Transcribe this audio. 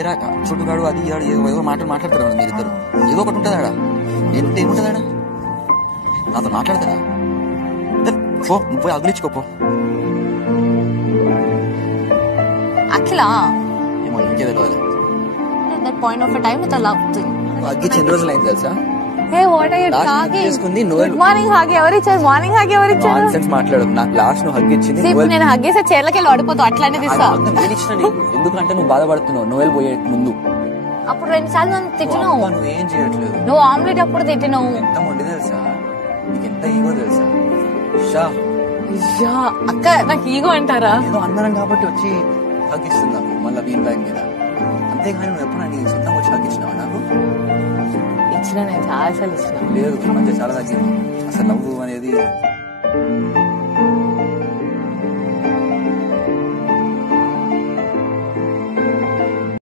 ఏరా చుట్టుగాడు అది ఏదో మాటలు మాట్లాడతారు మీరిద్దరు, ఏదో ఒకటి ఉంటుంది ఆడ. నేనుంటే ఏముంటుంది ఆడ? నాతో మాట్లాడతారా? పో, నువ్వు పోయి అగిలించుకోపో. అఖిల ఏమో ఇంకే తెలియాలి. that point of a time with a love thing. అగ్గిచ్చి ఎన్ని రోజులు అయింది తెలుసా? Hey, what are you talking? Good morning hug ఎవరు ఇచ్చారు? మార్నింగ్ hug ఎవరు ఇచ్చారు? నాన్సెన్స్ మాట్లాడు. నాకు లాస్ట్ నువ్వు హగ్ ఇచ్చింది. ఇప్పుడు నేను హగ్ చేసే చైర్లకి వెళ్ళి పడిపోతావు, అట్లానే తీస్తా. ఎందుకంటే నువ్వు బాధపడుతున్నావు. నోయల్ పోయే ముందు అప్పుడు 2 సార్లు నన్ను తిట్టినావు. నువ్వు ఏం చేయట్లేదు. నువ్వు ఆమ్లెట్ అప్పుడు తిట్టినావు. ఎంత మొండి తెలుసా? నీకు ఎంత ఈగో తెలుసా? అక్క నాకు ఈగో అంటారా? ఏదో అందరం కాబట్టి వచ్చి హగ్ ఇస్తుంది నాకు, మళ్ళీ బీన్ బ్యాగ్ మీద. అంతేగాని నువ్వు ఎప్పుడు నీ సొంతంగా వచ్చి హగ్ ఇచ్చినావా? నాకు ఇచ్చిన, నేను చాలా సార్లు ఇచ్చిన. లేదు, ఈ మధ్య చాలా తగ్గింది. అసలు లవ్ అనేది